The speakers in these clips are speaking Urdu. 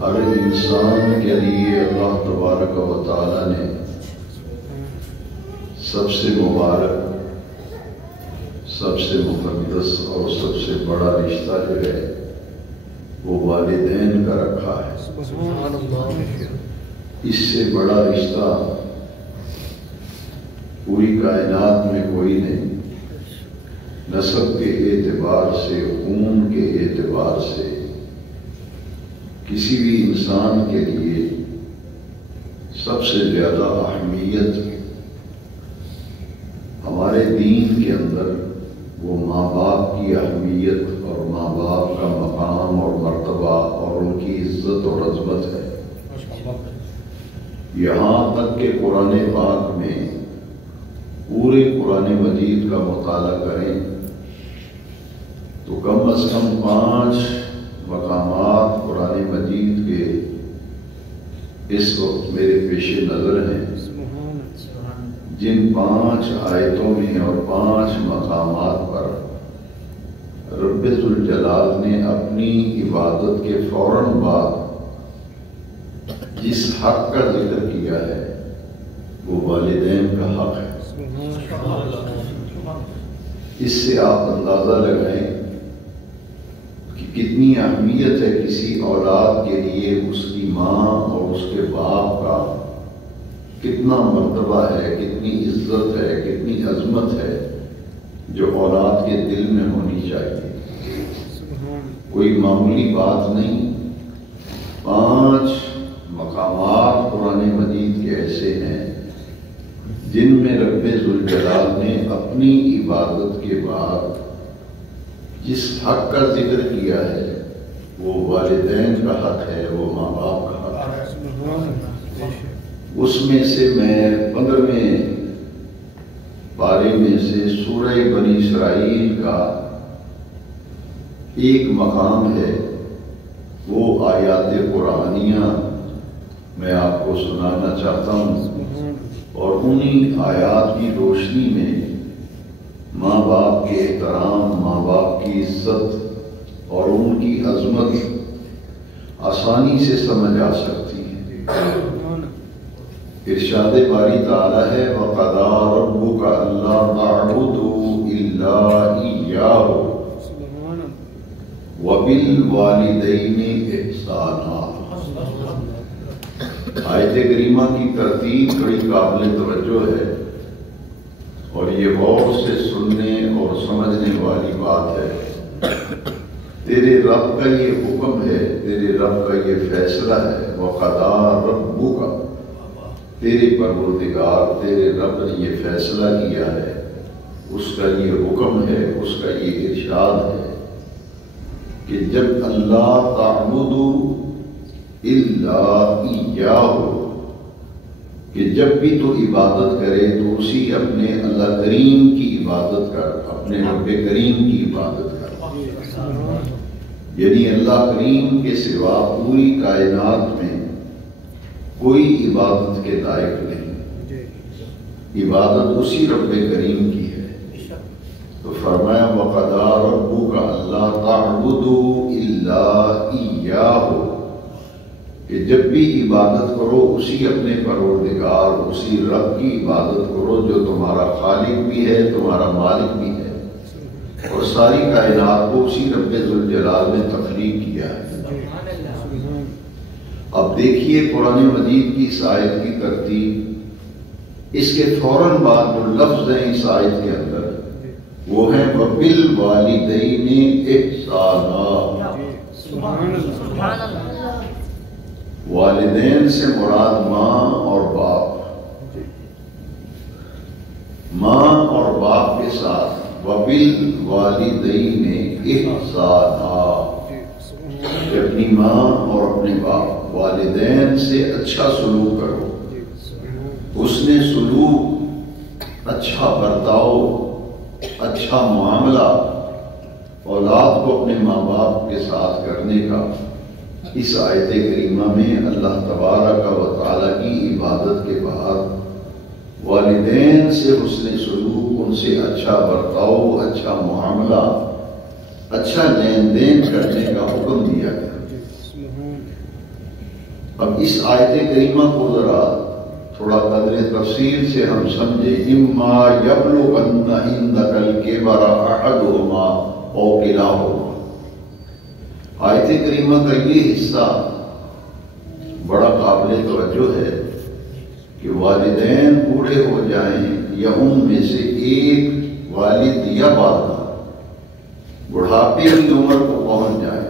ہر انسان کے لیے اللہ تبارک و تعالی نے سب سے مبارک، سب سے مقدس اور سب سے بڑا رشتہ جو ہے وہ والدین کا رکھا ہے۔ اس سے بڑا رشتہ پوری کائنات میں کوئی نہیں، نسب کے اعتبار سے، خون کے اعتبار سے کسی بھی انسان کے لیے سب سے زیادہ اہمیت ہمارے دین کے اندر وہ ماں باپ کی اہمیت اور ماں باپ کا مقام اور مرتبہ اور ان کی عزت اور عظمت ہے۔ یہاں تک کہ قرآن پاک میں پورے قرآن مجید کا مطالعہ کریں تو کم از کم 5 مقامات قرآن مجید کے اس وقت میرے پیش نظر ہیں، جن 5 آیتوں میں اور 5 مقامات پر رب ذوالجلال نے اپنی عبادت کے فوراً بعد جس حق کا ذکر کیا ہے وہ والدین کا حق ہے۔ اس سے آپ اندازہ لگائیں کہ کتنی اہمیت ہے کسی اولاد کے لیے اس کی ماں اور اس کے باپ کا، کتنا مرتبہ ہے، کتنی عزت ہے، کتنی عظمت ہے جو اولاد کے دل میں ہونی چاہیے۔ کوئی معمولی بات نہیں۔ 5 مقامات قرآن مجید کے ایسے ہیں جن میں رب ذوالجلال نے اپنی عبادت کے بعد جس حق کا ذکر کیا ہے وہ والدین کا حق ہے، وہ ماں باپ کا حق ہے۔ اس میں سے میں 15ویں پارے میں سے سورہ بنی اسرائیل کا ایک مقام ہے، وہ آیات قرآنیہ میں آپ کو سنانا چاہتا ہوں، اور انہی آیات کی روشنی میں ماں باپ کے احترام، ماں باپ کی عزت اور ان کی عظمت آسانی سے سمجھ آ سکتی ہے۔ ارشاد باری تعالی ہے وَقَضَىٰ رَبُّكَ أَلَّا تَعْبُدُوا إِلَّا إِيَّاهُ وَبِالْوَالِدَيْنِ إِحْسَانًا۔ آیت کریمہ کی ترتیب بڑی قابل توجہ ہے اور یہ غور سے سننے اور سمجھنے والی بات ہے۔ تیرے رب کا یہ حکم ہے، تیرے رب کا یہ فیصلہ ہے۔ وَقَضَىٰ رَبُّكَ، تیرے پروردگار، تیرے رب نے یہ فیصلہ کیا ہے، اس کا یہ حکم ہے، اس کا یہ ارشاد ہے کہ جب اللہ تعبدوا الا ایاہ، کہ جب بھی تو عبادت کرے تو اسی اپنے اللہ کریم کی عبادت کر، اپنے رب کریم کی عبادت کر۔ یعنی اللہ کریم کے سوا پوری کائنات میں کوئی عبادت کے لائق نہیں، عبادت اسی رب کریم کی ہے۔ تو فرمایا وَقَضَىٰ رَبُّكَ أَلَّا تَعْبُدُوا إِلَّا إِيَّاهُ، کہ جب بھی عبادت کرو اسی اپنے پروردگار، اسی رب کی عبادت کرو جو تمہارا خالق بھی ہے، تمہارا مالک بھی ہے، اور ساری کائنات کو اسی رب ذوالجلال نے تخلیق کیا ہے۔ اب دیکھیے قرآن مجید کی اس آیت کی ترتیب، اس کے فوراً بعد جو لفظ ہیں اس آیت کے اندر وہ ہیں وَبِالْوَالِدَيْنِ إِحْسَانًا۔ والدین سے مراد ماں اور باپ، ماں اور باپ کے ساتھ وَبِالْوَالِدَيْنِ إِحْسَانًا، کہ اپنی ماں اور اپنے باپ والدین سے اچھا سلوک کرو، اس نے سلوک، اچھا برتاؤ، اچھا معاملہ اولاد کو اپنے ماں باپ کے ساتھ کرنے کا اس آیت کریمہ میں اللہ تبارک و تعالیٰ کی عبادت کے بعد والدین سے حسن سلوک، ان سے اچھا برتاؤ، اچھا معاملہ، اچھا لین دین کرنے کا حکم دیا گیا۔ اب اس آیت کریمہ کو ذرا تھوڑا قدر تفصیل سے ہم سمجھیں. اما یبلغن عندک الکبر احدہما او کلاہما. آیت کریمہ کا یہ حصہ بڑا قابل توجہ ہے کہ والدین بوڑھے ہو جائیں یا ان میں سے ایک والد یا والدہ بڑھاپے کی عمر کو پہنچ جائے.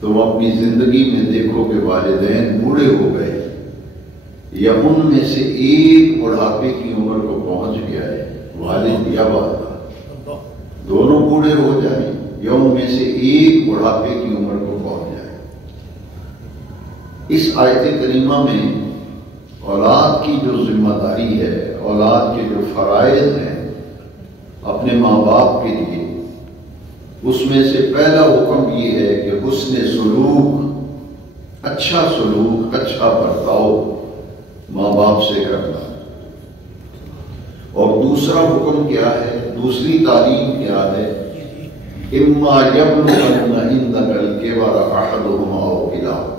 تم اپنی زندگی میں دیکھو کہ والدین بوڑھے ہو گئے یا ان میں سے ایک بڑھاپے کی عمر کو پہنچ گیا ہے، والد یا والدہ دونوں بوڑھے ہو جائیں یا ان میں سے ایک بڑھاپے کی عمر کو پہنچ جائے. اس آیت کریمہ میں اولاد کی جو ذمہ داری ہے، اولاد کے جو فرائض ہیں اپنے ماں باپ کے لیے، اس میں سے پہلا حکم یہ ہے کہ حسن سلوک، اچھا سلوک، اچھا برتاؤ ماں باپ سے کرنا. اور دوسرا حکم کیا ہے، دوسری تعلیم کیا ہے؟ اما یبلغن عندک الکبر احدہما او کلاہما.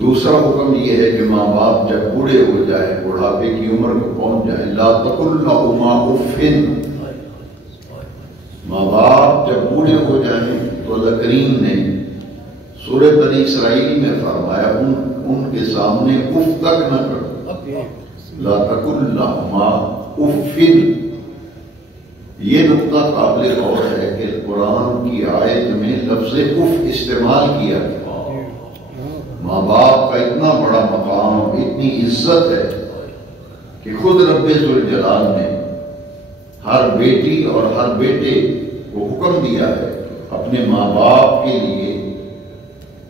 دوسرا حکم یہ ہے کہ ماں باپ جب بوڑھے ہو جائیں، بڑھاپے کی عمر کو پہنچ جائیں، لا تقل لہما اف. ماں باپ جب بوڑھے ہو جائیں تو اللہ کریم نے سورہ بنی اسرائیل میں فرمایا ان کے سامنے اف تک نہ کرو. لا تقل لہما اف. یہ نقطہ قابل غور ہے کہ قرآن کی آیت میں لفظ اف استعمال کیا گیا. ماں باپ کا اتنا بڑا مقام، اتنی عزت ہے کہ خود رب ذوالجلال نے ہر بیٹی اور ہر بیٹے کو حکم دیا ہے اپنے ماں باپ کے لیے.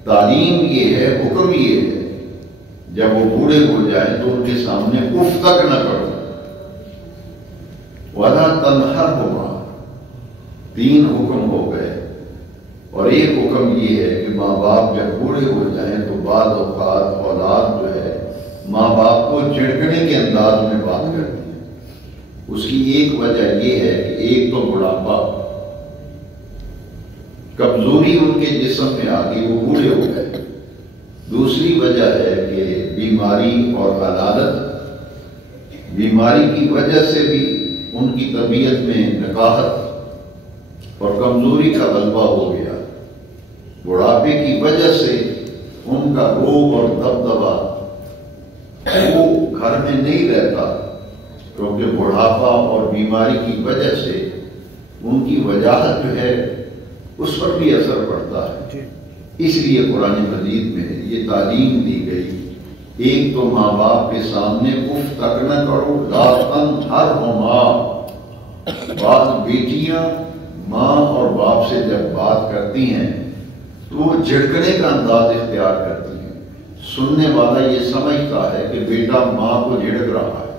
تعلیم یہ ہے، حکم یہ ہے جب وہ بوڑھے ہو جائیں تو ان کے سامنے اف تک نہ کرو. وَلَا تَنْهَرْهُمَا. 3 حکم ہو گئے. اور ایک حکم یہ ہے کہ ماں باپ جب بوڑھے ہو جائیں تو بعض اوقات اولاد جو ہے ماں باپ کو جھڑکنے کے انداز میں بات کرتی ہے. اس کی ایک وجہ یہ ہے کہ ایک تو بڑھاپا، کمزوری ان کے جسم میں آ گئی، وہ بوڑھے ہو گئے. دوسری وجہ ہے کہ بیماری اور علالت، بیماری کی وجہ سے بھی ان کی طبیعت میں نکاہت اور کمزوری کا غلبہ ہو گیا. بڑھاپے کی وجہ سے ان کا روب اور دبدبا وہ گھر میں نہیں رہتا، کیونکہ بڑھاپا اور بیماری کی وجہ سے ان کی وجاہت جو ہے اس پر بھی اثر پڑتا ہے. اس لیے قرآن مجید میں یہ تعلیم دی گئی. ایک تو ماں باپ کے سامنے اف تک نہ کرو. لا تنہرہما. بعض بیٹیاں ماں اور باپ سے جب بات کرتی ہیں تو وہ جھڑکنے کا انداز اختیار کرتی ہیں. سننے والا یہ سمجھتا ہے کہ بیٹا ماں کو جھڑک رہا ہے،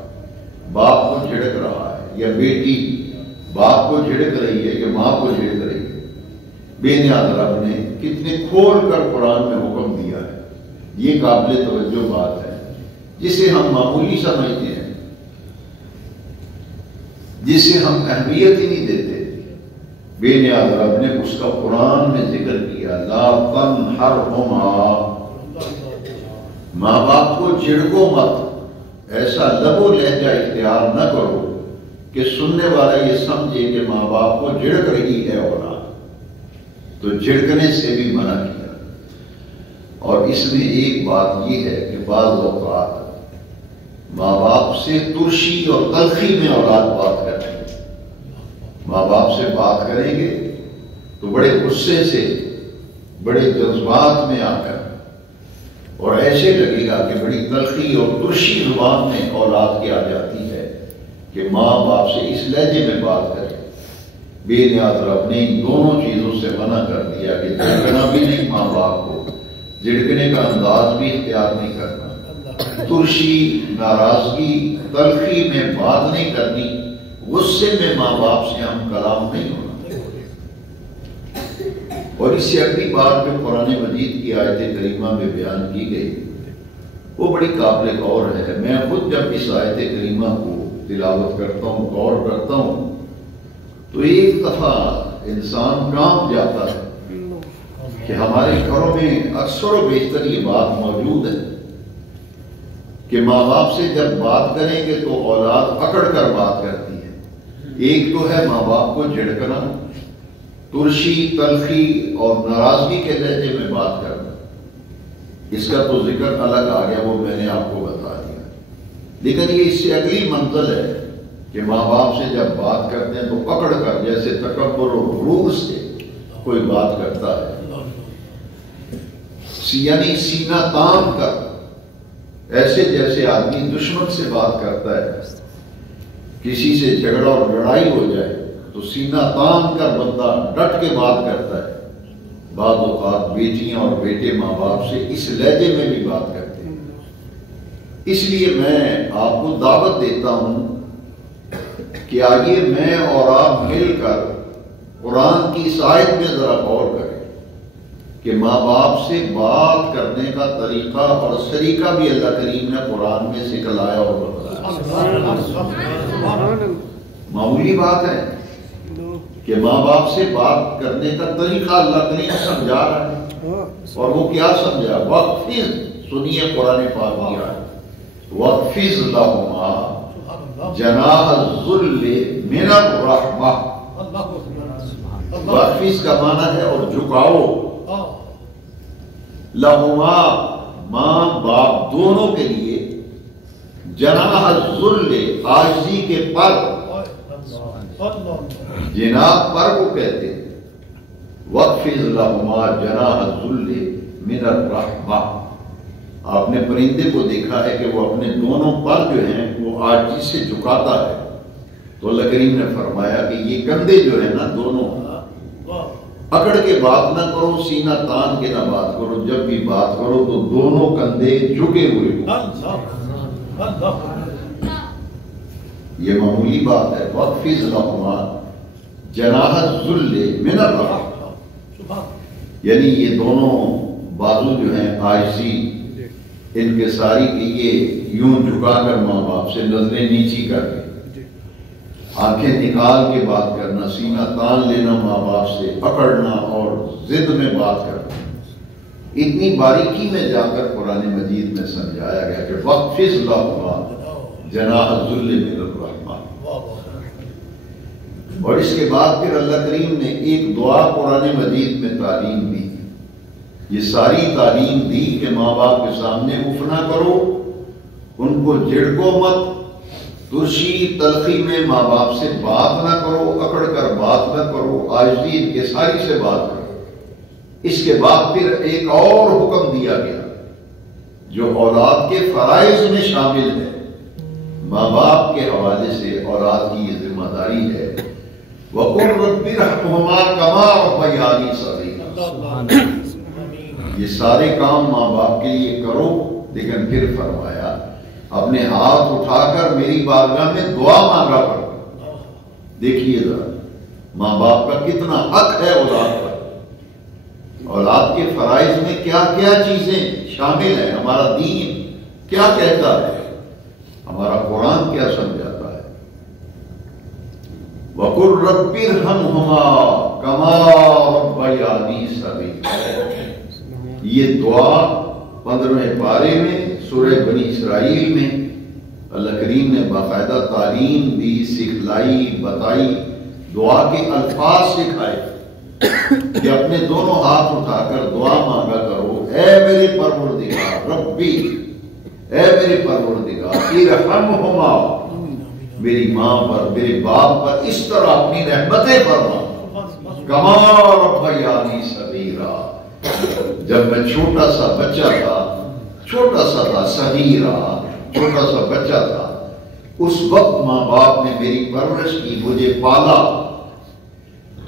باپ کو جھڑک رہا ہے، یا بیٹی باپ کو جھڑک رہی ہے کہ ماں کو جھڑک رہی ہے. بے نیاز رب نے کتنے کھول کر قرآن میں حکم دیا ہے. یہ قابل توجہ بات ہے جسے ہم معمولی سمجھتے ہیں، جسے ہم اہمیت ہی نہیں دیتے. بے نیاز رب نے اس کا قرآن میں ذکر کیا. لا تنہرہما. ماں باپ کو جھڑکو مت. ایسا لب و لہجہ اختیار نہ کرو کہ سننے والا یہ سمجھے کہ ماں باپ کو جھڑک رہی ہے اولاد. تو جھڑکنے سے بھی منع کیا. اور اس میں ایک بات یہ ہے کہ بعض اوقات ماں باپ سے ترشی اور تلخی میں اولاد بات کرتے ہیں. ماں باپ سے بات کریں گے تو بڑے غصے سے، بڑے جذبات میں آ کر، اور ایسے لگے گا کہ بڑی تلخی اور ترشی زبان میں اولاد کی آ جاتی ہے کہ ماں باپ سے اس لہجے میں بات کرے. بے نیاز رب نے ان دونوں چیزوں سے منع کر دیا کہ جھڑکنا بھی نہیں، ماں باپ کو جھڑکنے کا انداز بھی اختیار نہیں کرنا، ترشی، ناراضگی، تلخی میں بات نہیں کرنی، غصے میں ماں باپ سے ہم کلام نہیں ہونا. اور اس سے اگلی بات جو قرآن مجید کی آیت کریمہ میں بیان کی گئی وہ بڑی قابل غور ہے. میں خود جب اس آیت کریمہ کو تلاوت کرتا ہوں، غور کرتا ہوں، تو ایک دفعہ انسان کانپ جاتا ہے کہ ہمارے گھروں میں اکثر و بیشتر یہ بات موجود ہے کہ ماں باپ سے جب بات کریں گے تو اولاد اکڑ کر بات کرتی ہے۔ ایک تو ہے ماں باپ کو جھڑکنا، ترشی، تلخی اور ناراضگی کے لہجے میں بات کرنا، اس کا تو ذکر الگ آ گیا، وہ میں نے آپ کو بتا دیا۔ لیکن یہ اس سے اگلی منزل ہے کہ ماں باپ سے جب بات کرتے ہیں تو پکڑ کر، جیسے تکبر اور غرور سے کوئی بات کرتا ہے، یعنی سینہ تان کر، ایسے جیسے آدمی دشمن سے بات کرتا ہے، کسی سے جھگڑا اور لڑائی ہو جائے تو سینہ تان کر بندہ ڈٹ کے بات کرتا ہے۔ بعض اوقات بیٹیاں اور بیٹے ماں باپ سے اس لہجے میں بھی بات کرتے ہیں۔ اس لیے میں آپ کو دعوت دیتا ہوں کہ آئیے میں اور آپ مل کر قرآن کی اس آیت میں ذرا غور کریں کہ ماں باپ سے بات کرنے کا طریقہ اور سلیقہ بھی اللہ کریم نے قرآن میں سکھلایا اور بتلایا۔ معمولی بات ہے کہ ماں باپ سے بات کرنے کا طریقہ اللہ کریم سمجھا رہا ہے، اور وہ کیا سمجھا؟ وَقْفِضْ، سنیے قرآن پاک کی آیت، وَقْفِضْ لَهُمَا جَنَاحَ الذُّلِّ مِنَ الرَّحْمَةِ۔ وَقْفِضْ کا معنی ہے اور جھکاؤ، لہما، ماں باپ دونوں کے لیے، جناح الذل، عاجزی کے پر، جناح پر کو کہتے ہیں، وَقْفِضْ لَهُمَا جَنَاحَ الذُّلِّ مِنَ الرَّحْمَةِ۔ آپ نے پرندے کو دیکھا ہے کہ وہ اپنے دونوں پر جو ہیں وہ عاجزی سے جھکاتا ہے، تو اللہ کریم نے فرمایا کہ یہ کندھے جو ہیں نا دونوں، اکڑ کے بات نہ کرو، سینہ تان کے نہ بات کرو، جب بھی بات کرو تو دونوں کندھے جھکے ہوئے ہوں۔ یہ معمولی بات ہے، وَقْفِضْ لَهُمَا جَنَاحَ الذُّلِّ مِنَ الرَّحْمَةِ، یعنی یہ دونوں بازو جو ہیں عاجزی انکساری کے، یہ یوں جھکا کر ماں باپ سے نظریں نیچی کر کے، آنکھیں نکال کے بات کرنا، سینہ تان لینا ماں باپ سے، پکڑنا اور ضد میں بات کرنا، اتنی باریکی میں جا کر قرآن مجید میں سمجھایا گیا کہ وَقْفِضْ لَهُمَا جناح الذل من الرحمہ۔ اور اس کے بعد پھر اللہ کریم نے ایک دعا قرآن مجید میں تعلیم دی، یہ ساری تعلیم دی کہ ماں باپ کے سامنے اف نہ کرو، ان کو جھڑکو مت، ترشی تلخی میں ماں باپ سے بات نہ کرو، اکڑ کر بات نہ کرو، عاجزی انکساری سے بات کرو۔ اس کے بعد پھر ایک اور حکم دیا گیا جو اولاد کے فرائض میں شامل ہے، ماں باپ کے حوالے سے اولاد کی یہ ذمہ داری ہے، وَقُلْ رَبِّ ارْحَمْهُمَا كَمَا رَبَّيَانِي صَغِيرًا۔ یہ سارے کام ماں باپ کے لیے کرو، لیکن پھر فرمایا اپنے ہاتھ اٹھا کر میری بارگاہ میں دعا مانگا کرو۔ دیکھیے ذرا ماں باپ کا کتنا حق ہے اولاد پر، اولاد کے فرائض میں کیا کیا چیزیں شامل ہیں، ہمارا دین کیا کہتا ہے، ہمارا قرآن کیا سمجھاتا ہے۔ وَقُلْ رَبِّ ارْحَمْهُمَا كَمَا رَبَّيَانِي صَغِيرًا، یہ دعا 15ویں پارے میں سورہ بنی اسرائیل میں اللہ کریم نے باقاعدہ تعلیم دی، سکھلائی، بتائی، دعا کے الفاظ سکھائے کہ اپنے دونوں ہاتھ اٹھا کر دعا مانگا کرو، اے میرے پروردگار، ربی، اے میرے پروردگار، ارحمہما، میری ماں پر، میرے باپ پر اس طرح اپنی رحمتیں فرما، کما ربیانی صغیرا، جب میں چھوٹا سا بچہ تھا، چھوٹا سا تھا، صغیرا، چھوٹا سا بچہ تھا، اس وقت ماں باپ نے میری پرورش کی، مجھے پالا،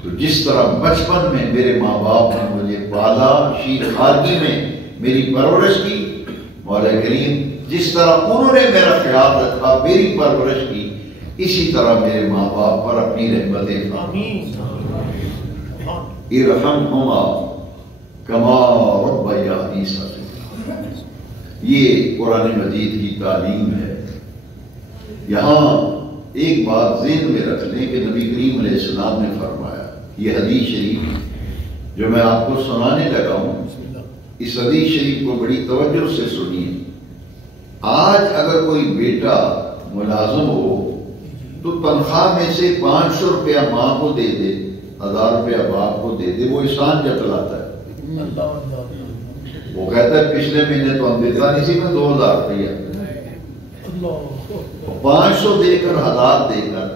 تو جس طرح بچپن میں میرے ماں باپ نے مجھے پالا، شیر خارگی میں میری پرورش کی، مولا کریم جس طرح انہوں نے میرا خیال رکھا، میری پرورش کی، اسی طرح میرے ماں باپ پر اپنی رحمتیں ارحمہما کما ربیانی صغیرا۔ یہ قرآن مجید کی تعلیم ہے۔ یہاں ایک بات ذہن میں رکھ لیں کہ نبی کریم علیہ السلام نے فرمایا، یہ حدیث شریف جو میں آپ کو سنانے لگا ہوں اس حدیث شریف کو بڑی توجہ سے سنیے. آج اگر کوئی بیٹا ملازم ہو تو تنخواہ میں سے 500 روپیہ ماں کو دے دے، 1000 روپیہ باپ کو دے دے، وہ احسان جتلاتا ہے. وہ کہتا ہے پچھلے مہینے تو ہم دیتا نہیں سی، میں 2000 روپیہ 500 دے کر 1000 دے کر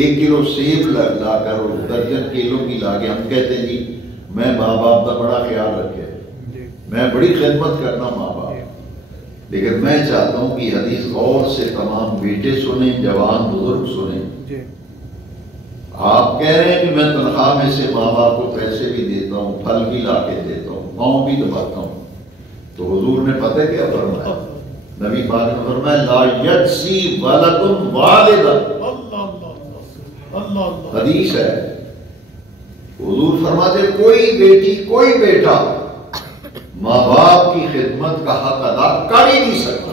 1 کلو سیب لا کر اور درجن کیلوں کی لا کے ہم کہتے ہیں جی میں ماں باپ کا بڑا خیال رکھے، میں بڑی خدمت کرنا ماں باپ. لیکن میں چاہتا ہوں کہ حدیث غور سے تمام بیٹے سنیں، جوان بزرگ سنیں. آپ کہہ رہے ہیں کہ میں تنخواہ میں سے ماں باپ کو پیسے بھی دیتا ہوں، پھل بھی لا کے دیتا ہوں، پاؤں بھی دباتا ہوں. تو حضور نے پتہ کیا فرمایا؟ نبی پاک نے فرمایا لا یجزی ولد والدا. حدیث ہے، حضور فرماتے کوئی بیٹی کوئی بیٹا ماں باپ کی خدمت کا حق ادا کر ہی نہیں سکتا.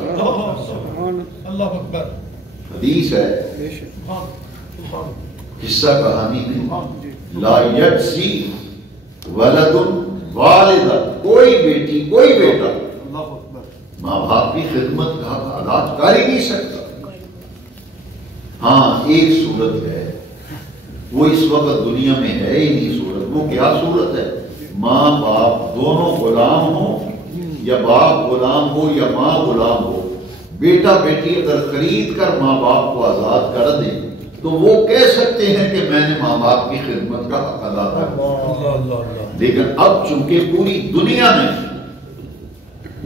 حدیث ہے، قصہ کہانی نہیں. لا یجزی ولد والدا، کوئی بیٹی کوئی بیٹا ماں باپ کی خدمت کا حق ادا کر ہی نہیں سکتا. ہاں ایک صورت ہے، وہ اس وقت دنیا میں ہے ہی نہیں صورت. وہ کیا صورت ہے؟ ماں باپ دونوں غلام ہوں، یا باپ غلام ہو یا ماں غلام ہو. بیٹا بیٹی اگر خرید کر ماں باپ کو آزاد کر دیں تو وہ کہہ سکتے ہیں کہ میں نے ماں باپ کی خدمت کا حق ادا کیا. لیکن اب چونکہ پوری دنیا میں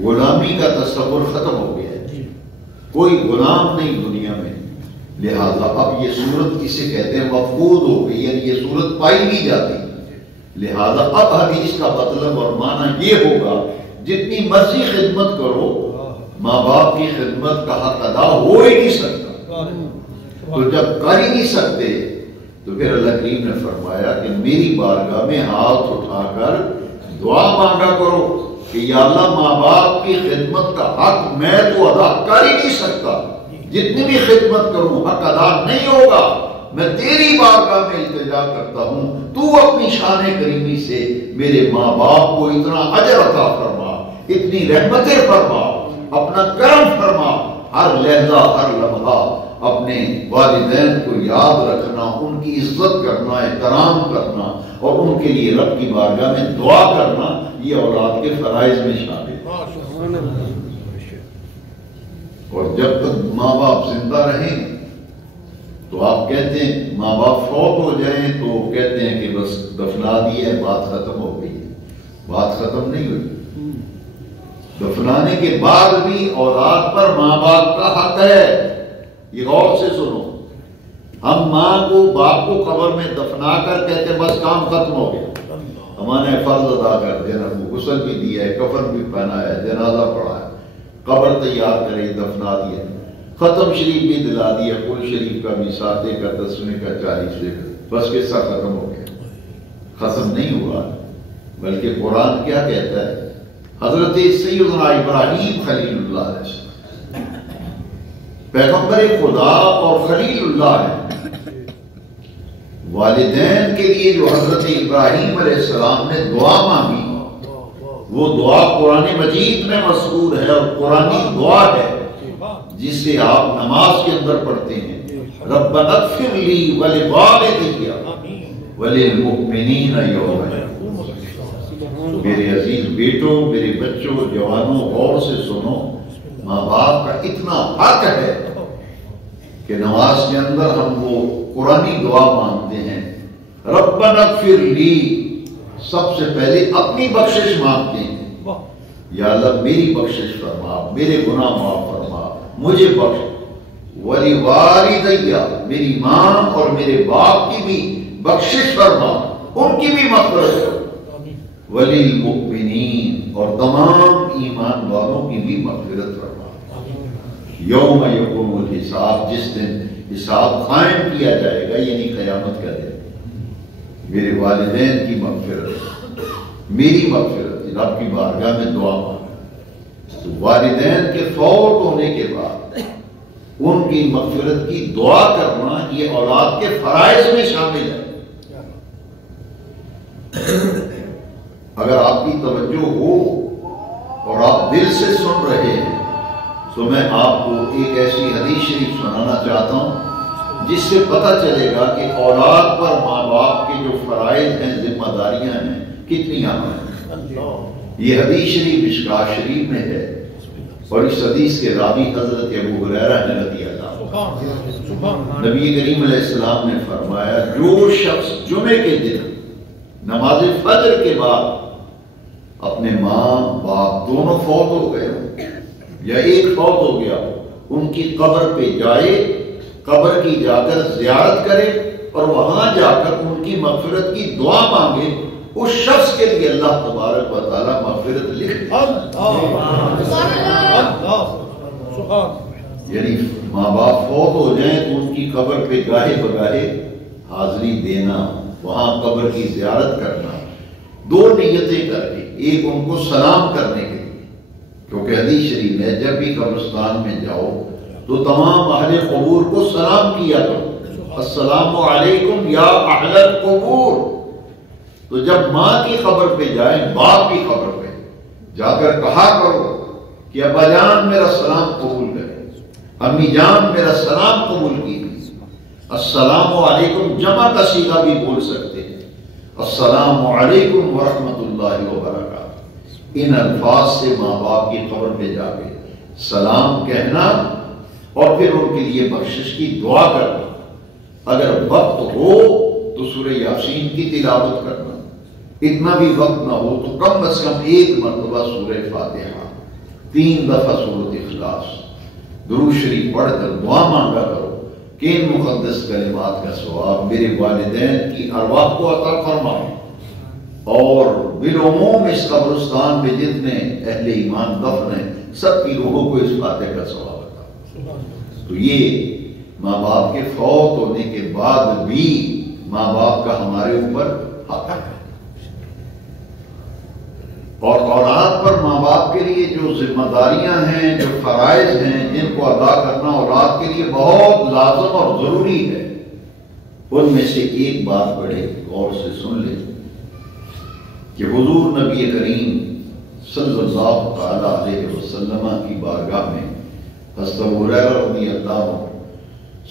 غلامی کا تصور ختم ہو گیا ہے، کوئی غلام نہیں دنیا میں، لہذا اب یہ صورت کسے کہتے ہیں مفقود ہو گئی، یعنی یہ صورت پائی نہیں جاتی. لہذا اب حدیث کا مطلب اور معنی یہ ہوگا جتنی مرضی خدمت کرو ماں باپ کی خدمت کا حق ادا ہو ہی نہیں سکتا. تو جب کر ہی نہیں سکتے تو پھر اللہ کریم نے فرمایا کہ میری بارگاہ میں ہاتھ اٹھا کر دعا مانگا کرو کہ یا اللہ ماں باپ کی خدمت کا حق میں تو ادا کر ہی نہیں سکتا، جتنی بھی خدمت کروں حق ادا نہیں ہوگا. میں تیری بارگاہ میں التجا کرتا ہوں تو اپنی شان کریمی سے میرے ماں باپ کو اتنا اجر عطا فرما، اتنی رحمتیں فرما، اپنا کرم فرما. ہر لہجہ ہر لمحہ اپنے والدین کو یاد رکھنا، ان کی عزت کرنا، احترام کرنا اور ان کے لیے رب کی بارگاہ میں دعا کرنا، یہ اولاد کے فرائض میں شامل ہے. اور جب تک ماں باپ زندہ رہیں تو آپ کہتے ہیں ماں باپ فوت ہو جائیں تو کہتے ہیں کہ بس دفنا دی ہے، بات ختم ہو گئی ہے. بات ختم نہیں ہوئی. دفنانے کے بعد بھی اولاد پر ماں باپ کا حق ہے. یہ غور سے سنو، ہم ماں کو باپ کو قبر میں دفنا کر کہتے بس کام ختم ہو گیا، ہم نے فرض ادا کر دیا، غسل بھی دیا ہے، کفن بھی پہنا ہے، جنازہ پڑھا ہے، قبر تیار کرے دفنا دیا، ختم شریف بھی دلا دیا، کل شریف کا بھی 7 کا 10 کا 40 کا، بس قصہ ختم ہو گیا. ختم نہیں ہوا، بلکہ قرآن کیا کہتا ہے؟ حضرت سیدنا ابراہیم خلیل اللہ علیہ السلام پیغمبر خدا اور خلیل اللہ ہے. والدین کے لیے جو حضرت ابراہیم علیہ السلام نے دعا مانگی وہ دعا قرآن مجید میں مذکور ہے، اور قرآنی دعا ہے جسے آپ نماز کے اندر پڑھتے ہیں. ربنا اغفر لی ولوالدی وللمؤمنین یوم یقوم. میرے عزیز بیٹوں، میرے بچوں، جوانوں، غور سے سنو، ماں باپ کا اتنا حق ہے کہ نماز کے اندر ہم وہ قرآنی دعا مانگتے ہیں. ربنا اغفر لی، سب سے پہلے اپنی بخشش مانگتے ہیں. یا اللہ میری بخشش فرما، میرے گناہ معاف فرما، مجھے بخش. وَلِوَالِدَيَّ، میری ماں اور میرے باپ کی بھی بخشش فرما، ان کی بھی مغفرت کرو. وَلِلْمُؤْمِنِينَ، اور تمام ایمان والوں کی بھی مغفرت فرما. یوم یقوم الحساب، جس دن حساب قائم کیا جائے گا، یعنی قیامت کا دن. میرے والدین کی مغفرت، میری مغفرت، رب کی بارگاہ میں دعا مانگا. تو والدین کے فوت ہونے کے بعد ان کی مغفرت کی دعا کرنا یہ اولاد کے فرائض میں شامل ہے. اگر آپ کی توجہ ہو اور آپ دل سے سن رہے ہیں تو میں آپ کو ایک ایسی حدیث شریف سنانا چاہتا ہوں جس سے پتہ چلے گا کہ اولاد پر ماں باپ کے جو فرائض ہیں، ذمہ داریاں ہیں، کتنی اہم ہیں۔ یہ حدیث شریف مشکاۃ شریف میں ہے اور اس حدیث کے راوی حضرت ابو ہریرہ رضی اللہ عنہ۔ نبی کریم علیہ السلام نے فرمایا جو شخص جمعے کے دن نماز فجر کے بعد اپنے ماں باپ دونوں فوت ہو گئے یا ایک فوت ہو گیا، ان کی قبر پہ جائے، قبر کی جا کر زیارت کرے اور وہاں جا کر ان کی مغفرت کی دعا مانگے، اس شخص کے لیے اللہ تبارک و تعالیٰ مغفرت لکھ دے۔ یعنی ماں باپ فوت ہو جائیں تو ان کی قبر پہ گاہے بگاہے حاضری دینا، وہاں قبر کی زیارت کرنا، دو نیتیں کر کے، ایک ان کو سلام کرنے کے لیے، کیونکہ حدیث شریف میں جب بھی قبرستان میں جاؤ تو تمام اہل قبور کو سلام کیا کرو، السلام علیکم یا اہل القبور۔ تو جب ماں کی قبر پہ جائیں، باپ کی قبر پہ جا کر کہا کرو کہ ابا جان میرا سلام قبول کرے، امی جان میرا سلام قبول کیجیے۔ السلام علیکم جمع کا صیغہ بھی بول سکتے ہیں، السلام علیکم ورحمۃ اللہ وبرکاتہ۔ ان الفاظ سے ماں باپ کی قبر پہ جا کے سلام کہنا اور پھر ان کے لیے بخشش کی دعا کرنا۔ اگر وقت ہو تو سورہ یاسین کی تلاوت کرنا، اتنا بھی وقت نہ ہو تو کم از کم ایک مرتبہ سورہ فاتحہ، 3 دفعہ سورۃ اخلاص، درود شریف پڑھ کر دعا مانگا کرو کہ ان مقدس کلمات کا ثواب میرے والدین کی ارواح کو عطا فرمائے اور بالعموم اس قبرستان میں جتنے اہل ایمان دفن ہیں سب کی روحوں کو اس فاتحہ کا ثواب عطا۔ تو یہ ماں باپ کے فوت ہونے کے بعد بھی ماں باپ کا ہمارے اوپر حق ہے، اور اولاد پر ماں باپ کے لیے جو ذمہ داریاں ہیں، جو فرائض ہیں، جن کو ادا کرنا اولاد کے لیے بہت لازم اور ضروری ہے، ان میں سے ایک بات بڑے غور سے سن لیں کہ حضور نبی کریم صلی اللہ تعالی علیہ وسلم کی بارگاہ میں حضرت ابو ہریرہ رضی اللہ عنہ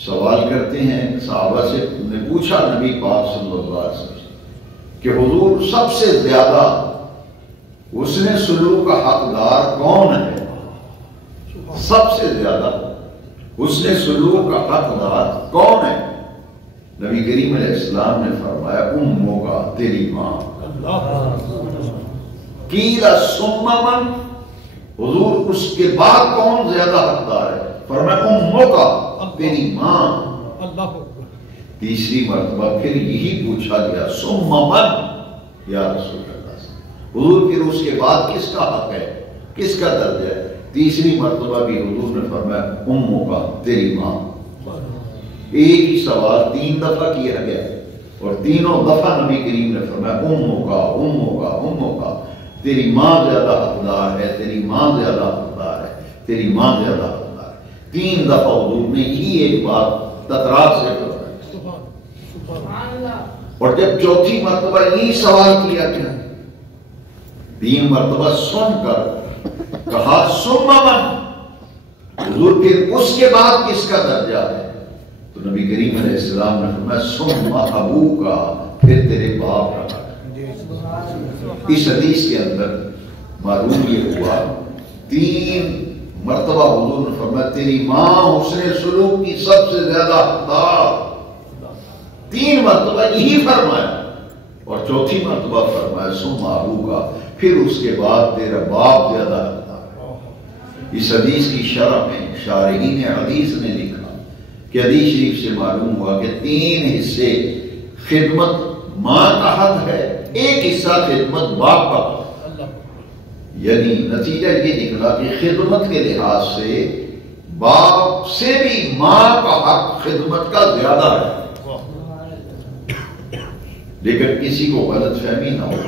سوال کرتے ہیں، صحابہ سے نے پوچھا نبی پاک صلی اللہ علیہ وسلم کہ حضور سب سے زیادہ حسن سلوک کا حقدار کون ہے؟ سب سے زیادہ حسن سلوک کا حقدار کون ہے؟ نبی کریم علیہ السلام نے فرمایا اموں کا، تیری ماں۔ قیل ثم من، حضور اس کے بعد کون زیادہ حقدار ہے؟ فرمایا اموں کا، تیری ماں۔ تیسری مرتبہ پھر یہی پوچھا گیا ثم من یا رسول اللہ، حضور پھر اس کے بعد کس کا حق ہے، کس کا درجہ ہے؟ تیسری مرتبہ بھی حضور نے فرمایا اموں کا، تیری ماں۔ ایک ہی سوال 3 دفعہ کیا گیا اور تینوں دفعہ نبی کریم نے فرمایا اموں کا، اموں کا، اموں کا، تیری ماں زیادہ حقدار ہے، تیری ماں زیادہ حقدار ہے، تیری ماں زیادہ حقدار ہے۔ 3 دفعہ حضور نے ہی ایک بات تکرار سے فرمائی، اور جب چوتھی مرتبہ یہی سوال کیا گیا، 3 مرتبہ سن کر کہا ثم من، حضور پھر اس کے بعد کس کا درجہ ہے؟ تو نبی کریم علیہ السلام نے فرمایا ثم ابوک، پھر تیرے باپ کا۔ اس حدیث کے اندر معلوم یہ ہوا 3 مرتبہ حضور نے فرمایا تیری ماں حسن سلوک کی سب سے زیادہ حقدار، 3 مرتبہ یہی فرمایا، اور چوتھی مرتبہ فرمایا ثم ابوک، پھر اس کے بعد تیرا باپ زیادہ حقدار ہے۔ اس حدیث کی شرح میں شارحین حدیث نے لکھا کہ حدیث شریف سے معلوم ہوا کہ 3 حصے خدمت ماں کا حق ہے، ایک حصہ خدمت باپ کا حق ہے۔ یعنی نتیجہ یہ نکلا کہ خدمت کے لحاظ سے باپ سے بھی ماں کا حق خدمت کا زیادہ ہے۔ لیکن کسی کو غلط فہمی نہ ہو،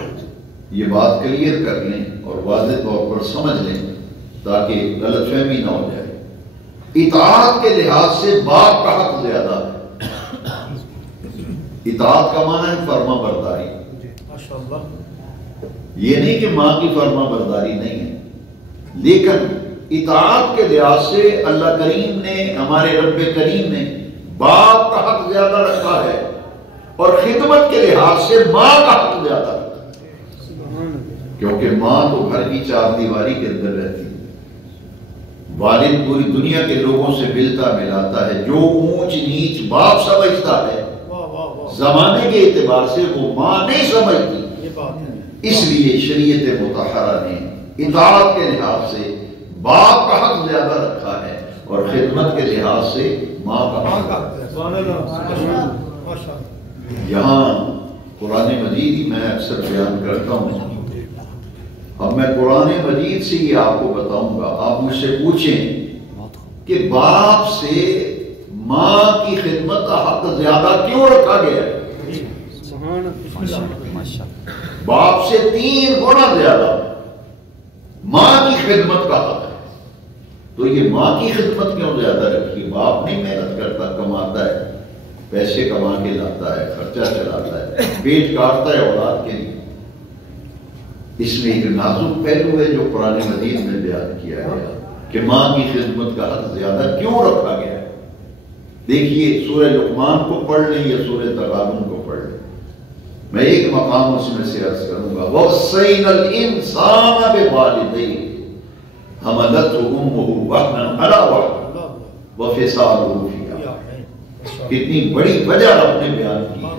یہ بات کلیئر کر لیں اور واضح طور پر سمجھ لیں تاکہ غلط فہمی نہ ہو جائے۔ اطاعت کے لحاظ سے باپ کا حق زیادہ ہے۔ اطاعت کا معنی ہے فرما برداری، یہ نہیں کہ ماں کی فرما برداری نہیں ہے، لیکن اطاعت کے لحاظ سے اللہ کریم نے، ہمارے رب کریم نے باپ کا حق زیادہ رکھا ہے، اور خدمت کے لحاظ سے ماں کا حق زیادہ رکھا ہے، کیونکہ ماں تو گھر کی چار دیواری کے اندر رہتی ہے، والد پوری دنیا کے لوگوں سے ملتا ملاتا ہے، جو اونچ نیچ باپ سمجھتا ہے زمانے کے اعتبار سے وہ ماں نہیں سمجھتی۔ اس لیے شریعت مطہرہ نے اطاعت کے لحاظ سے باپ کا حق زیادہ رکھا ہے، اور خدمت کے لحاظ سے ماں کا حق۔ یہاں قرآن مجید ہی میں اکثر بیان کرتا ہوں، اب میں قرآن مجید سے ہی آپ کو بتاؤں گا۔ آپ مجھ سے پوچھیں کہ باپ سے ماں کی خدمت کا حق زیادہ کیوں رکھا گیا ہے؟ باپ سے 3 گنا زیادہ ماں کی خدمت کا حق ہے۔ تو یہ ماں کی خدمت کیوں زیادہ رکھی؟ باپ نہیں محنت کرتا، کماتا ہے، پیسے کما کے لاتا ہے، خرچہ چلاتا ہے، پیٹ کاٹتا ہے اولاد کے لیے۔ اس میں ایک نازک پہلو ہے جو قرآن مجید میں بیان کیا گیا کہ ماں کی خدمت کا حق زیادہ کیوں رکھا گیا ہے۔ دیکھیے سورہ لقمان کو پڑھ لیں یا سورہ تغابن کو پڑھ لیں، میں ایک مقام اس میں سے عرض کروں گا۔ وَوَصَّيْنَا الْإِنسَانَ بِوَالِدَيْهِ حَمَلَتْهُ أُمُّهُ وَهْنًا عَلَىٰ وَهْنٍ وَفِصَالُهُ فِي عَامَيْنِ۔ کتنی بڑی وجہ آپ نے بیان کی ہے۔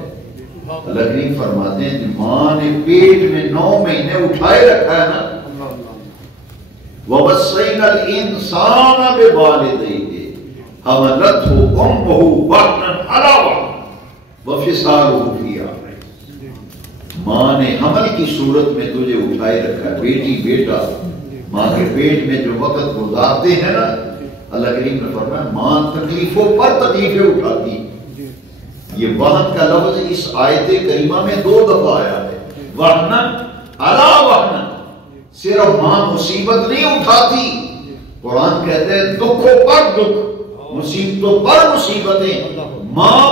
اللہ کریم فرماتے ہیں کہ ماں نے پیٹ میں 9 مہینے اٹھائے رکھا ہے نا۔ وَوَصَّيْنَا الْإِنسَانَ بِوَالِدَيْهِ حَمَلَتْهُ أُمُّهُ وَهْنًا عَلَىٰ وَهْنٍ وَفِصَالُهُ فِي عَامَيْنِ۔ ماں نے حمل کی صورت میں تجھے اٹھائے رکھا ہے، بیٹی بیٹا ماں کے پیٹ میں جو وقت گزارتے ہیں نا، اللہ کریم نے فرمایا ماں تکلیفوں پر تکلیفیں اٹھاتی۔ یہ وہن کا لفظ اس آیت کریمہ میں 2 دفعہ آیا ہے۔ وہنن علی وہنن، صرف ماں مصیبت نہیں اٹھاتی، قرآن کہتے ہیں دکھوں پر دکھ، مصیبتوں پر مصیبتیں ماں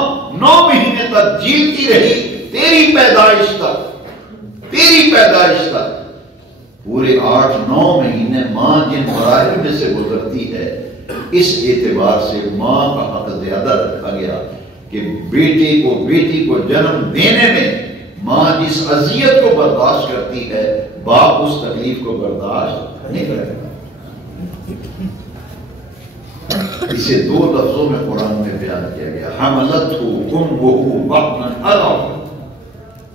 9 مہینے تک جیتی رہی، تیری پیدائش تک، تیری پیدائش تک پورے 8-9 مہینے ماں جن مراحل میں سے گزرتی ہے، اس اعتبار سے ماں کا حق زیادہ رکھا گیا کہ بیٹے کو بیٹی کو جنم دینے میں ماں جس اذیت کو برداشت کرتی ہے، باپ اس تکلیف کو برداشت نہیں کرے گا۔ اسے 2 لفظوں میں قرآن میں بیان کیا گیا، حملتہ امہ وہنا علی وہن۔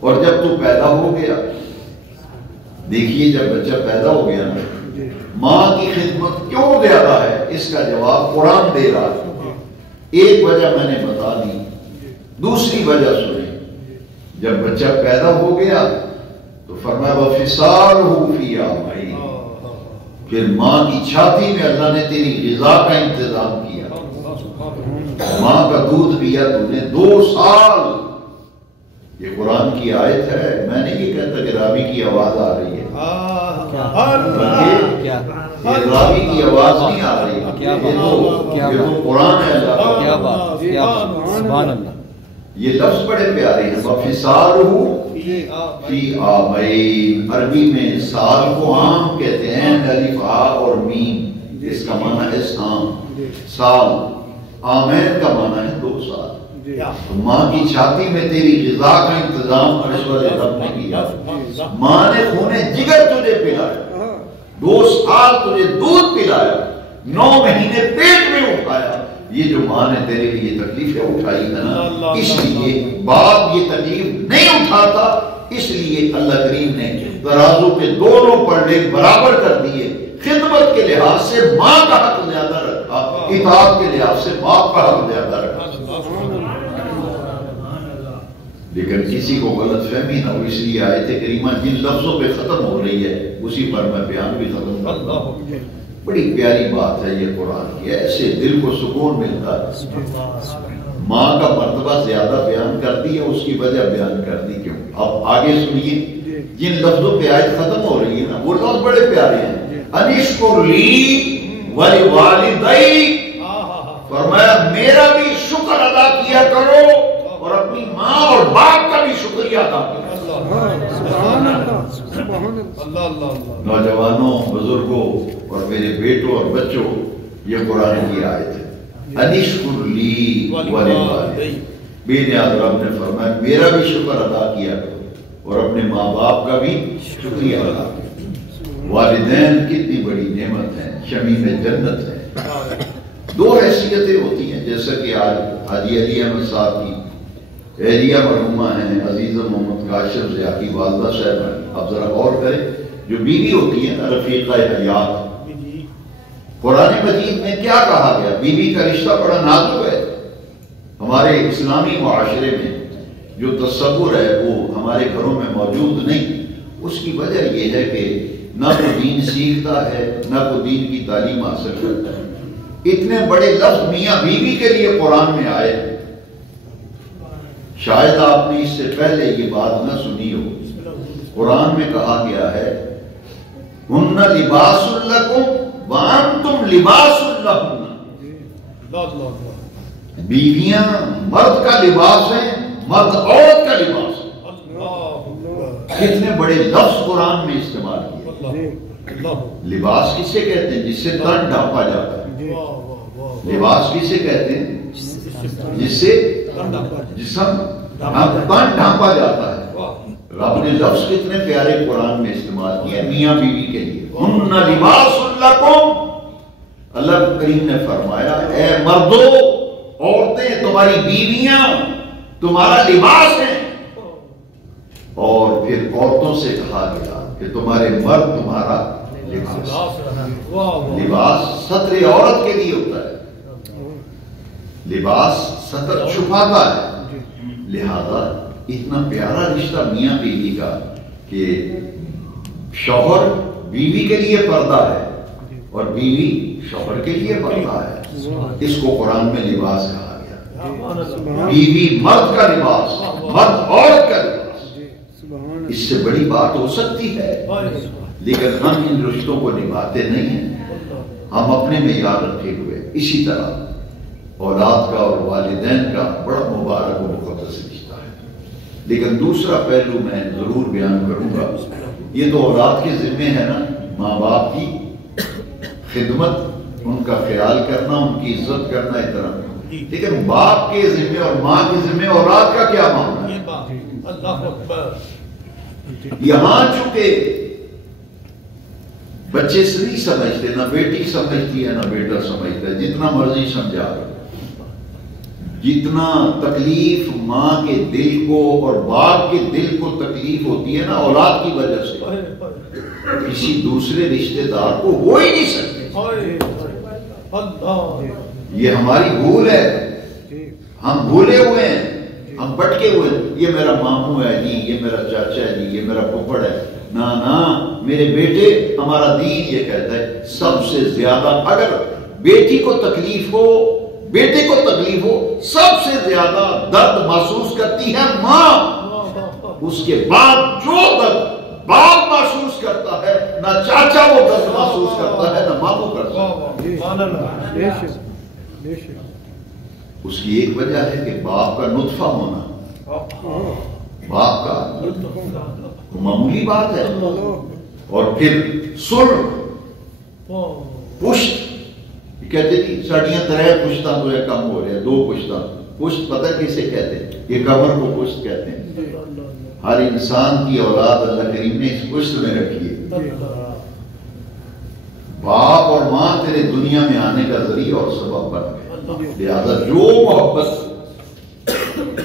اور جب تو پیدا ہو گیا، دیکھیے جب بچہ پیدا ہو گیا نا، ماں کی خدمت کیوں زیادہ ہے؟ اس کا جواب قرآن دے رہا ہے۔ ایک وجہ میں نے بتا دی، دوسری وجہ سنیں۔ جب بچہ پیدا ہو گیا تو فرمایا وَفِصَالُهُ فِي عَامَيْنِ، پھر ماں کی چھاتی میں اللہ نے تیری غذا کا انتظام کیا، ماں کا دودھ پیا تو نے 2 سال۔ یہ قرآن کی آیت ہے، میں نہیں یہ کہتا کہ راوی کی آواز آ رہی ہے، یہ راوی کی آواز نہیں آ رہی، یہ تو قرآن ہے اللہ۔ کیا بات، سبحان اللہ۔ یہ لفظ بڑے پیارے ہیں، وَفِصَالُهُ فِي عَامَيْنِ۔ عربی میں سال کو عام کہتے ہیں، الف آ اور میم، اس کا معنی ہے سال، عامین کا معنی ہے 2 سال۔ ماں کی چھاتی میں تیری غذا کا انتظام عرش والے رب نے کیا، ماں نے خون جگر تجھے پلایا، 2 سال تجھے دودھ پلایا، 9 مہینے پیٹ میں اٹھایا۔ یہ جو ماں نے تیرے لیے تکلیفیں اٹھائی ہے نا، اس لیے باپ یہ تکلیف نہیں اٹھاتا، اس لیے اللہ کریم نے ترازو کے دونوں پلڑے برابر کر دیے۔ خدمت کے لحاظ سے ماں کا حق زیادہ رکھا، اطاعت کے لحاظ سے باپ کا حق زیادہ رکھا۔ لیکن کسی کو غلط فہمی نہ ہو، اس لیے آیت کریمہ جن لفظوں پہ ختم ہو رہی ہے اسی پر میں بیان بھی ختم کرتا ہوں۔ بڑی پیاری بات ہے یہ قرآن کی، ایسے دل کو سکون ملتا ہے۔ ماں کا مرتبہ زیادہ بیان کر دی ہے، اس کی وجہ بیان کر دی کیوں؟ اب آگے سنیے، جن لفظوں پہ آیت ختم ہو رہی ہے نا، وہ لفظ بڑے پیارے ہیں۔ انشکر لی ولوالدیک، فرمایا میرا بھی شکر ادا کیا کرو اور اپنے اپنی ماں اور باپ کا بھی شکریہ ادا کیا۔ سبحان اللہ، سبحان اللہ۔ نوجوانوں، بزرگوں اور میرے بیٹوں اور بچوں، یہ قرآن کی آیت ہے، انشکر لی ولوالدیک، بے نیاز رب نے فرمایا میرا بھی شکر ادا کیا کرو اور اپنے ماں باپ کا بھی شکریہ ادا کرو۔ والدین کتنی بڑی نعمت ہے، شمیم جنت ہے۔ دو حیثیتیں ہوتی ہیں، جیسا کہ آج حاجی علی احمد صاحب کی اہلیہ مرحومہ ہیں، عزیز محمد کاشف ضیاء کی والدہ صاحب ہیں، آپ ذرا غور کریں، جو بیوی ہوتی ہے نا رفیقہ حیات، قرآن مجید میں کیا کہا گیا؟ بیوی کا رشتہ بڑا نازک ہے۔ ہمارے اسلامی معاشرے میں جو تصور ہے وہ ہمارے گھروں میں موجود نہیں۔ اس کی وجہ یہ ہے کہ نہ تو دین سیکھتا ہے، نہ تو دین کی تعلیم حاصل کرتا ہے۔ اتنے بڑے لفظ میاں بیوی کے لیے قرآن میں آئے، شاید آپ نے اس سے پہلے یہ بات نہ سنی ہو۔ قرآن میں کہا گیا ہے ہن لباس لکم وانتم لباس لہن، بیویاں مرد کا لباس ہیں، مرد عورت کا لباس ہے۔ کتنے بڑے لفظ قرآن میں استعمال کیے۔ لباس کسے کہتے ہیں؟ جس سے تن ڈھانپا جاتا ہے۔ لباس کسے کہتے ہیں؟ جس سے جسم تن ڈھانپا جاتا ہے۔ رب نے لفظ کتنے پیارے قرآن میں استعمال کیا میاں بیوی کے لیے، ہن لباس لکم۔ اللہ کریم نے فرمایا اے مردو، عورتیں تمہاری بیویاں تمہارا لباس ہیں، اور پھر عورتوں سے کہا گیا کہ تمہارے مرد تمہارا لباس۔ لباس ستر عورت کے لیے ہوتا ہے، لباس ستر چھپاتا ہے، لہذا اتنا پیارا رشتہ میاں بیوی کا کہ شوہر بیوی کے لیے پردہ ہے اور بیوی شوہر کے لیے پردہ ہے۔ اس کو قرآن میں لباس کہا گیا۔ بیوی مرد کا لباس، مرد عورت کا لباس۔ اس سے بڑی بات ہو سکتی ہے، لیکن ہم ان رشتوں کو نبھاتے نہیں ہیں، ہم اپنے میں یاد رکھے ہوئے۔ اسی طرح اولاد کا اور والدین کا بڑا مبارک و مقدس رشتہ ہے، لیکن دوسرا پہلو میں ضرور بیان کروں گا۔ یہ تو اولاد کے ذمے ہے نا، ماں باپ کی خدمت، ان کا خیال کرنا، ان کی عزت کرنا، احترام، لیکن باپ کے ذمے اور ماں کے ذمے اولاد کا کیا معاملہ ہے؟ یہاں چونکہ بچے سے نہیں سمجھتے، نہ بیٹی سمجھتی ہے نہ بیٹا سمجھتا ہے، جتنا مرضی سمجھا، جتنا تکلیف ماں کے دل کو اور باپ کے دل کو تکلیف ہوتی ہے نا اولاد کی وجہ سے، کسی دوسرے رشتہ دار کو ہو ہی نہیں سکتے۔ یہ ہماری بھول ہے، ہم بھولے ہوئے ہیں، ہم بٹکے ہوئے ہیں۔ یہ میرا ماموں ہے جی، یہ میرا چاچا ہے جی، یہ میرا پھپھڑ ہے۔ نہ میرے بیٹے، ہمارا دین یہ کہتا ہے سب سے زیادہ اگر بیٹی کو تکلیف ہو، بیٹے کو تکلیف ہو، سب سے زیادہ درد محسوس کرتی ہے ماں۔ اس کے بعد جو درد باپ محسوس کرتا ہے، نہ چاچا وہ درد محسوس کرتا ہے نہ ماموں کرتا ہے۔ اس کی ایک وجہ ہے کہ باپ کا نطفہ ہونا، باپ کا معمولی بات ہے، اور پھر سلح، پشت، کہتے کہ ساڑیاں ترے پشتاں تو ہے کم ہو رہے ہیں، 2 پشتاں۔ پشت پتہ کسے کہتے ہیں؟ یہ کمر کو پشت کہتے ہیں۔ ہر انسان کی اولاد اللہ کریم نے اس پشت میں رکھی ہے۔ باپ اور ماں تیرے دنیا میں آنے کا ذریعہ اور سبب بن گئے، لہذا جو محبت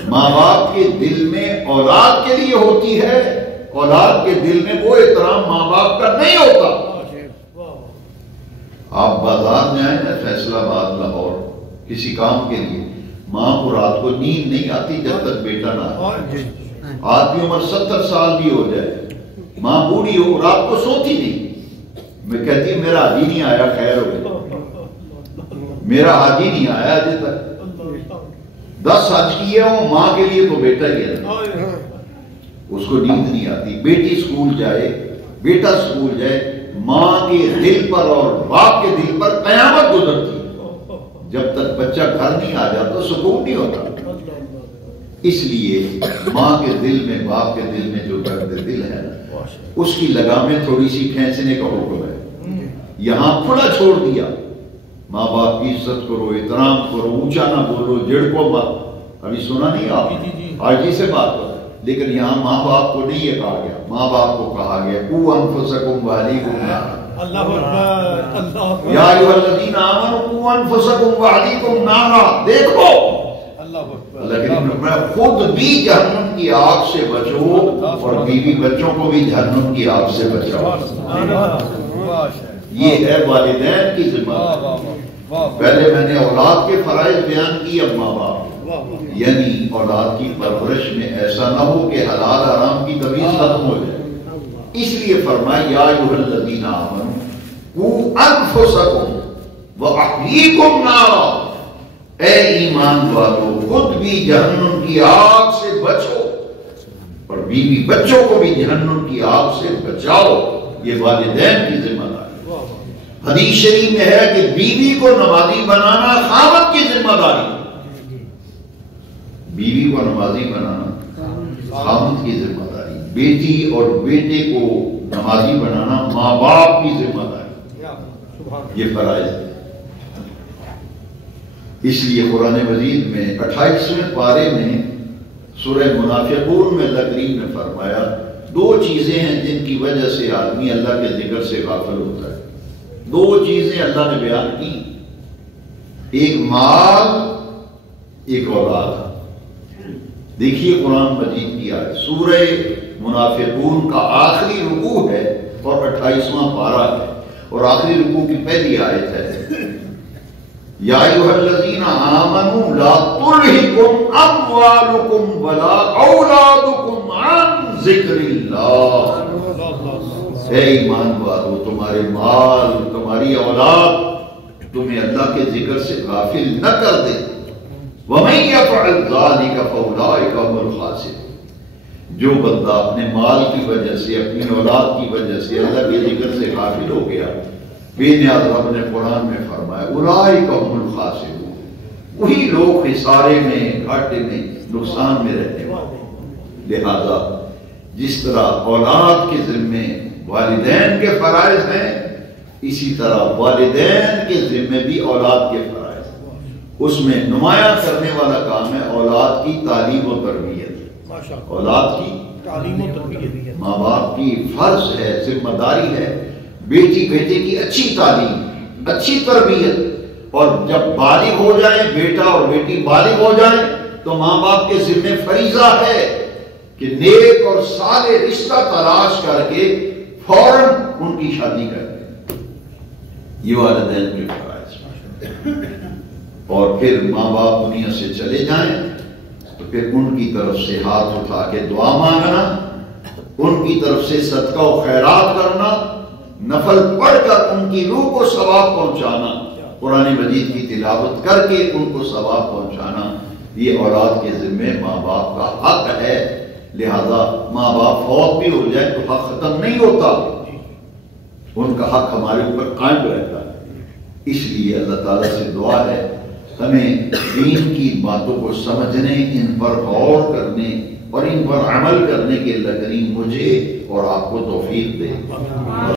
ماں باپ کے دل میں اولاد کے لیے ہوتی ہے، اولاد کے دل میں وہ احترام ماں باپ کا نہیں ہوتا۔ آپ بازار میں آئیں نا، فیصل آباد، لاہور، کسی کام کے لیے، ماں کو رات کو نیند نہیں آتی جب تک بیٹا نہ آئے۔ آدمی عمر 70 سال بھی ہو جائے، ماں بوڑھی ہو، رات کو سوتی نہیں، میں کہتی میرا حاجی نہیں آیا، خیر ہو گئی، میرا حاجی نہیں آیا ابھی تک، 10 حج کیے ہوں، ماں کے لیے تو بیٹا ہی ہے، اس کو نیند نہیں آتی۔ بیٹی سکول جائے، بیٹا سکول جائے، ماں کے دل پر اور باپ کے دل پر قیامت گزرتی ہے۔ جب تک بچہ گھر نہیں آ جاتا سکون نہیں ہوتا۔ اس لیے ماں کے دل میں، باپ کے دل میں جو درد دل ہے اس کی لگامیں تھوڑی سی کھینچنے کا حکم ہے۔ یہاں کھلا چھوڑ دیا، ماں باپ کی عزت کرو، احترام کرو، اونچا نہ بولو، جھڑکو مت۔ ابھی سنا نہیں آپ آجی سے بات کرو، لیکن یہاں ماں باپ کو نہیں یہ کہا گیا، ماں باپ کو کہا گیا قوا انفسکم واہلیکم نارا۔ اللہ اکبر، اللہ اکبر، یا ایھا الذین آمنوا قوا انفسکم واہلیکم نارا۔ دیکھو اللہ اکبر، لیکن میں خود بھی جہنم کی آگ سے بچو اور بیوی بچوں کو بھی جہنم کی آگ سے بچاؤ۔ یہ ہے والدین کی ذمہ داری۔ پہلے میں نے اولاد کے فرائض بیان کی، اب ماں باپ، یعنی اولاد کی پرورش میں ایسا نہ ہو کہ حلال حرام کی تمیز ختم ہو جائے، اس لیے فرمایا یا ایھا الذین آمنوا قوا انفسکم واہلیکم نارا۔ اے ایمان والو، خود بھی جہنم کی آگ سے بچو اور بیوی بچوں کو بھی جہنم کی آگ سے بچاؤ۔ یہ والدین کی ذمہ داری۔ حدیث شریف میں ہے کہ بیوی کو نمازی بنانا خاوند کی ذمہ داری، بیوی کو نمازی بنانا خاوند کی ذمہ داری، بیٹی اور بیٹے کو نمازی بنانا ماں باپ کی ذمہ داری۔ یہ فرائض ہے۔ اس لیے قرآن مجید میں 28ویں پارے میں سورہ منافقون میں اللہ کریم نے فرمایا دو چیزیں ہیں جن کی وجہ سے آدمی اللہ کے ذکر سے غافل ہوتا ہے۔ دو چیزیں اللہ نے بیان کی، ایک مال، ایک اولاد۔ دیکھیے قرآن مجید کی آیت، سورہ منافقون کا آخری رکوع ہے اور 28واں پارہ ہے، اور آخری رکوع کی پہلی آیت ہے یا ایھا الذین آمنوا لا تلہکم اموالکم ولا اولادکم عن ذکر اللہ۔ اے ایمان والو، تمہارے مال، تمہاری اولاد تمہیں اللہ کے ذکر سے غافل نہ کر دے۔ وَمَن يَفْعَلْ ذَلِكَ فَأُولَٰئِكَ هُمُ الْخَاسِرُونَ۔ جو بندہ اپنے مال کی وجہ سے، اپنی اولاد کی وجہ سے اللہ کے ذکر سے غافل ہو گیا، بے نیاز رب نے قرآن میں فرمایا اولئک هم الخاسرون، وہی لوگ خسارے میں، گھاٹے میں، نقصان میں رہنے والے۔ لہذا جس طرح اولاد کے ذمے والدین کے فرائض ہیں، اسی طرح والدین کے ذمے بھی اولاد کے فرائض ہیں۔ اس میں نمایاں کرنے والا کام ہے اولاد کی تعلیم و تربیت۔ اولاد کی تعلیم و تربیت ماں باپ کی فرض ہے، ذمہ داری ہے، بیٹی بیٹے کی اچھی تعلیم، اچھی تربیت، اور جب بالغ ہو جائیں، بیٹا اور بیٹی بالغ ہو جائیں تو ماں باپ کے ذمہ فریضہ ہے کہ نیک اور صالح رشتہ تلاش کر کے فوراً ان کی شادی کر دیں۔ یہ والدین کے فرائض۔ اور پھر ماں باپ دنیا سے چلے جائیں تو پھر ان کی طرف سے ہاتھ اٹھا کے دعا مانگنا، ان کی طرف سے صدقہ و خیرات کرنا، نفل پڑھ کر ان کی روح کو ثواب پہنچانا، قرآن مجید کی تلاوت کر کے ان کو ثواب پہنچانا، یہ اولاد کے ذمے ماں باپ کا حق ہے۔ لہذا ماں باپ فوت بھی ہو جائے تو حق ختم نہیں ہوتا، ان کا حق ہمارے اوپر قائم رہتا ہے۔ اس لیے اللہ تعالیٰ سے دعا ہے ہمیں دین کی باتوں کو سمجھنے، ان پر غور کرنے اور ان پر عمل کرنے کے اللہ کریم مجھے اور آپ کو توفیق دے۔